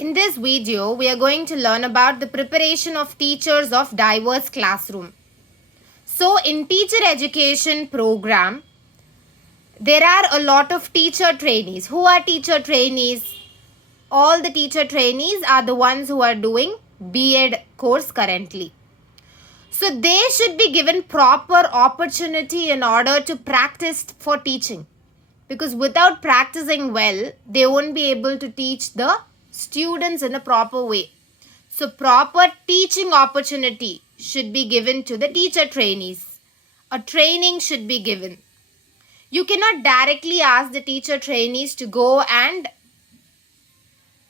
In this video, we are going to learn about the preparation of teachers of diverse classroom. So, in teacher education program, there are a lot of teacher trainees. Who are teacher trainees? All the teacher trainees are the ones who are doing B.Ed course currently. So, they should be given proper opportunity in order to practice for teaching. Because without practicing well, they won't be able to teach the students in a proper way. So proper teaching opportunity should be given to the teacher trainees. A training should be given. You cannot directly ask the teacher trainees to go and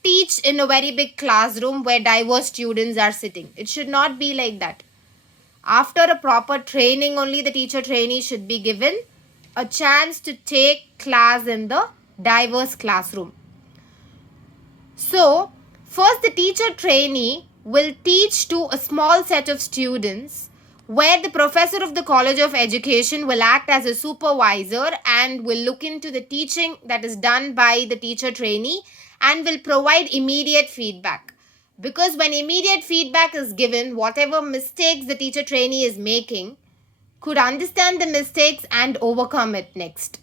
teach in a very big classroom where diverse students are sitting. It should not be like that. After a proper training, only the teacher trainee should be given a chance to take class in the diverse classroom. So, first the teacher trainee will teach to a small set of students where the professor of the College of Education will act as a supervisor and will look into the teaching that is done by the teacher trainee and will provide immediate feedback. Because when immediate feedback is given, whatever mistakes the teacher trainee is making could understand the mistakes and overcome it next.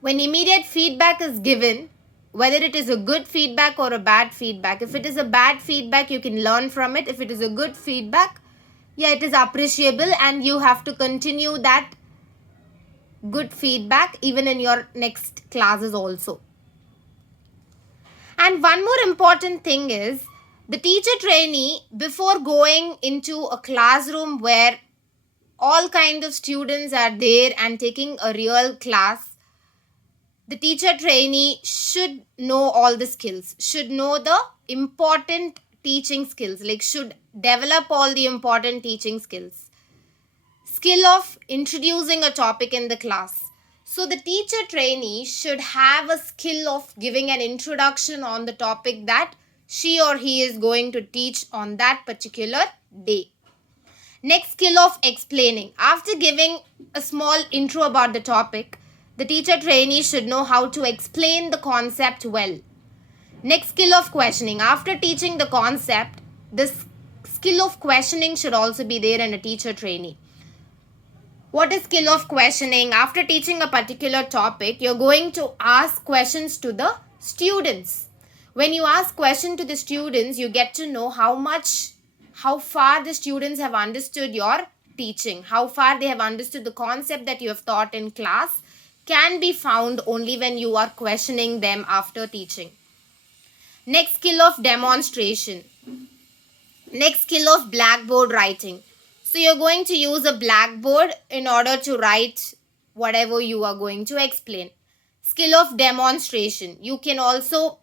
When immediate feedback is given, whether it is a good feedback or a bad feedback, if it is a bad feedback, you can learn from it. If it is a good feedback, it is appreciable and you have to continue that good feedback even in your next classes also. And one more important thing is the teacher trainee, before going into a classroom where all kinds of students are there and taking a real class, the teacher trainee should know all the skills, should know the important teaching skills, should develop all the important teaching skills. Skill of introducing a topic in the class. So the teacher trainee should have a skill of giving an introduction on the topic that she or he is going to teach on that particular day. Next, skill of explaining. After giving a small intro about the topic, the teacher trainee should know how to explain the concept well. Next, skill of questioning. After teaching the concept, the skill of questioning should also be there in a teacher trainee. What is skill of questioning? After teaching a particular topic, you're going to ask questions to the students. When you ask questions to the students, you get to know how far the students have understood your teaching, how far they have understood the concept that you have taught in class, can be found only when you are questioning them after teaching. Next, skill of demonstration. Next, skill of blackboard writing. So you're going to use a blackboard in order to write whatever you are going to explain. Skill of demonstration. You can also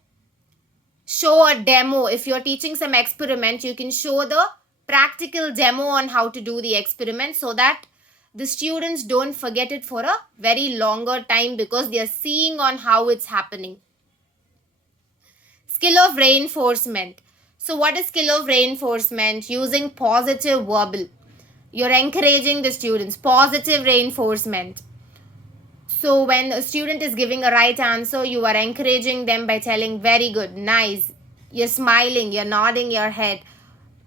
show a demo. If you're teaching some experiment, you can show the practical demo on how to do the experiment so that the students don't forget it for a very longer time because they are seeing on how it's happening. Skill of reinforcement. So what is skill of reinforcement? Using positive verbal. You're encouraging the students. Positive reinforcement. So when a student is giving a right answer, you are encouraging them by telling very good, nice. You're smiling, you're nodding your head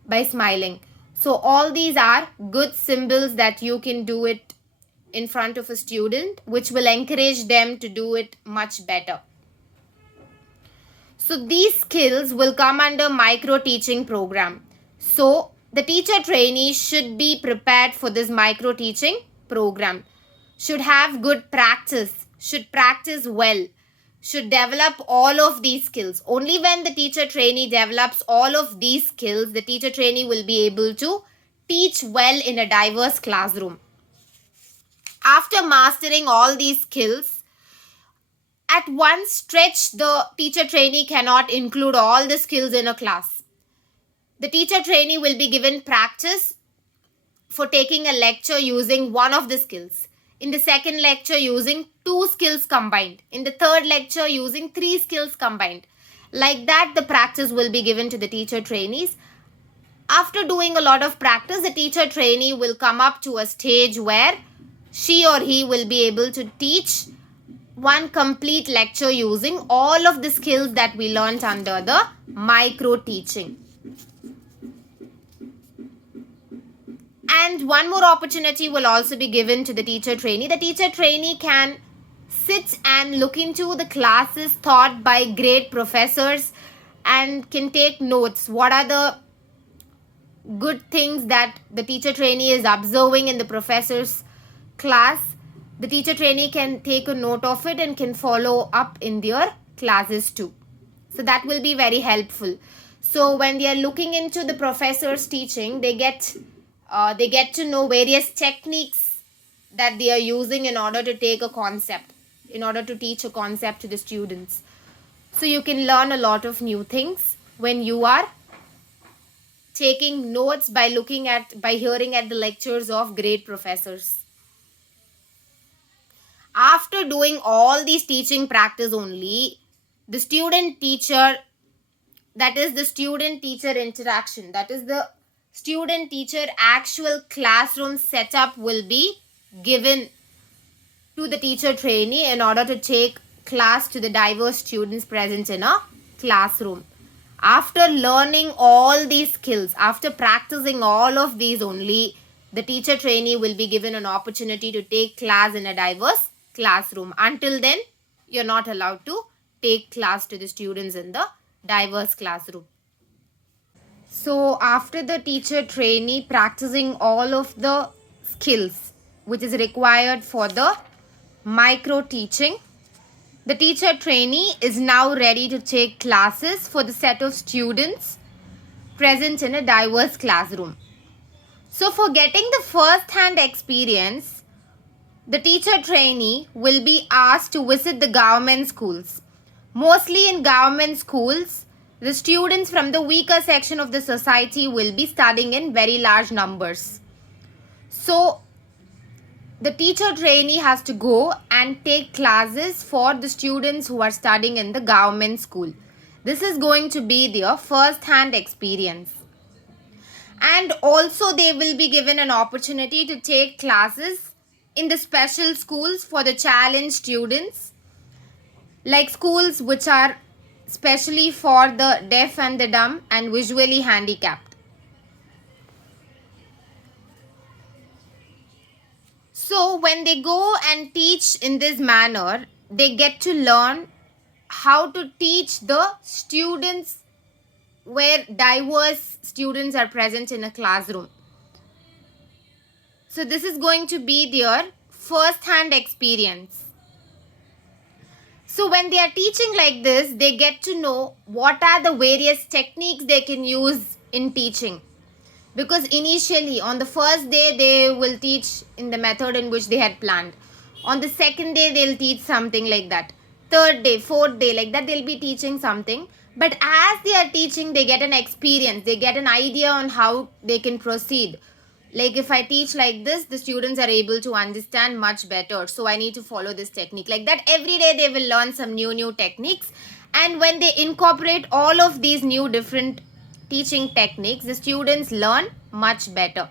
by smiling. So all these are good symbols that you can do it in front of a student, which will encourage them to do it much better. So these skills will come under micro teaching program. So the teacher trainee should be prepared for this micro teaching program. Should have good practice, should practice well, should develop all of these skills. Only when the teacher trainee develops all of these skills, the teacher trainee will be able to teach well in a diverse classroom. After mastering all these skills, at one stretch, the teacher trainee cannot include all the skills in a class. The teacher trainee will be given practice for taking a lecture using one of the skills. In the second lecture, using 2 skills combined. In the third lecture, using 3 skills combined. Like that, the practice will be given to the teacher trainees. After doing a lot of practice, the teacher trainee will come up to a stage where she or he will be able to teach one complete lecture using all of the skills that we learned under the micro teaching. And one more opportunity will also be given to the teacher trainee. The teacher trainee can sit and look into the classes taught by great professors and can take notes. What are the good things that the teacher trainee is observing in the professor's class? The teacher trainee can take a note of it and can follow up in their classes too. So that will be very helpful. So when they are looking into the professor's teaching, they get to know various techniques that they are using in order to take a concept, in order to teach a concept to the students. So you can learn a lot of new things when you are taking notes by hearing at the lectures of great professors. After doing all these teaching practice only, the student teacher, that is the student teacher interaction, that is the student teacher actual classroom setup will be given to the teacher trainee in order to take class to the diverse students present in a classroom. After learning all these skills, after practicing all of these only, the teacher trainee will be given an opportunity to take class in a diverse classroom. Until then, you're not allowed to take class to the students in the diverse classroom. So after the teacher trainee practicing all of the skills which is required for the micro teaching, the teacher trainee is now ready to take classes for the set of students present in a diverse classroom. So for getting the first-hand experience, the teacher trainee will be asked to visit the government schools. Mostly in government schools, the students from the weaker section of the society will be studying in very large numbers. So the teacher trainee has to go and take classes for the students who are studying in the government school. This is going to be their first-hand experience. And also they will be given an opportunity to take classes in the special schools for the challenged students, like schools which are specially for the deaf and the dumb and visually handicapped. So when they go and teach in this manner, they get to learn how to teach the students where diverse students are present in a classroom. So this is going to be their first-hand experience. So when they are teaching like this, they get to know what are the various techniques they can use in teaching. Because initially on the first day they will teach in the method in which they had planned. On the second day they'll teach something like that. Third day, fourth day, like that they'll be teaching something. But as they are teaching, they get an experience. They get an idea on how they can proceed. Like if I teach like this, the students are able to understand much better. So I need to follow this technique. Like that every day they will learn some new techniques. And when they incorporate all of these new different teaching techniques, the students learn much better.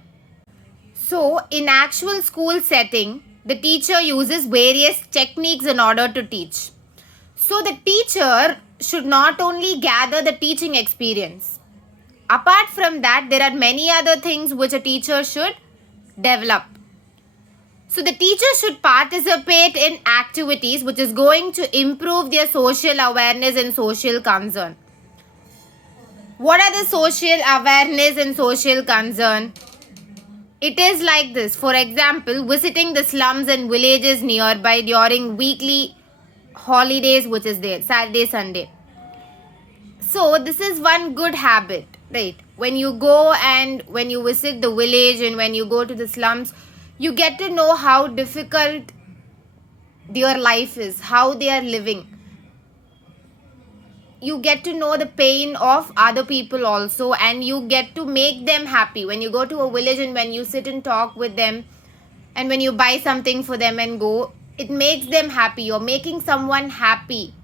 So in actual school setting, the teacher uses various techniques in order to teach. So the teacher should not only gather the teaching experience. Apart from that, there are many other things which a teacher should develop. So the teacher should participate in activities which is going to improve their social awareness and social concern. What are the social awareness and social concern? It is like this. For example, visiting the slums and villages nearby during weekly holidays which is there, Saturday, Sunday. So this is one good habit, right? When you go and when you visit the village and when you go to the slums, you get to know how difficult their life is, how they are living. You get to know the pain of other people also, and you get to make them happy. When you go to a village and when you sit and talk with them and when you buy something for them and go, it makes them happy. You're making someone happy.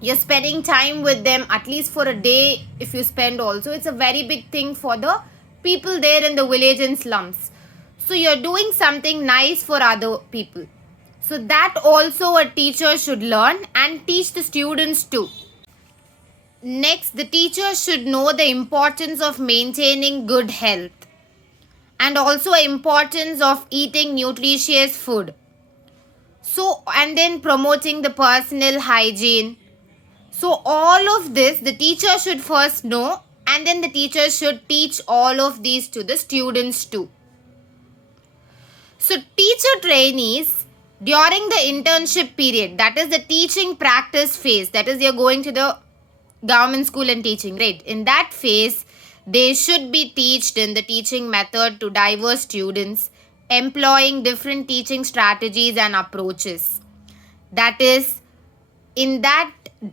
You're spending time with them, at least for a day if you spend also. It's a very big thing for the people there in the village and slums. So you're doing something nice for other people. So that also a teacher should learn and teach the students too. Next, the teacher should know the importance of maintaining good health and also importance of eating nutritious food. So, and then promoting the personal hygiene. So, all of this the teacher should first know, and then the teacher should teach all of these to the students too. So, teacher trainees during the internship period, that is the teaching practice phase, that is, you're going to the government school and teaching, right? In that phase, they should be taught in the teaching method to diverse students, employing different teaching strategies and approaches. That is, in that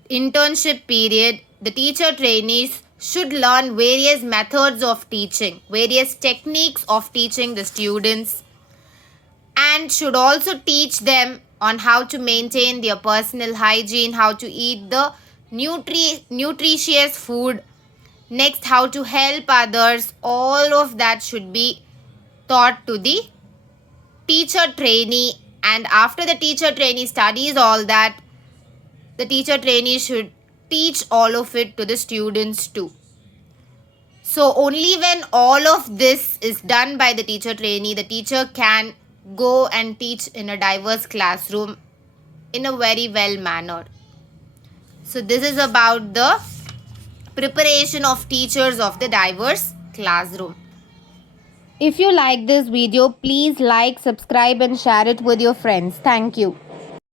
internship period, the teacher trainees should learn various methods of teaching, various techniques of teaching the students, and should also teach them on how to maintain their personal hygiene, how to eat the nutritious food, next how to help others. All of that should be taught to the teacher trainee, and after the teacher trainee studies all that, the teacher trainee should teach all of it to the students too. So only when all of this is done by the teacher trainee, the teacher can go and teach in a diverse classroom in a very well manner. So this is about the preparation of teachers of the diverse classroom. If you like this video, please like, subscribe and share it with your friends. Thank you.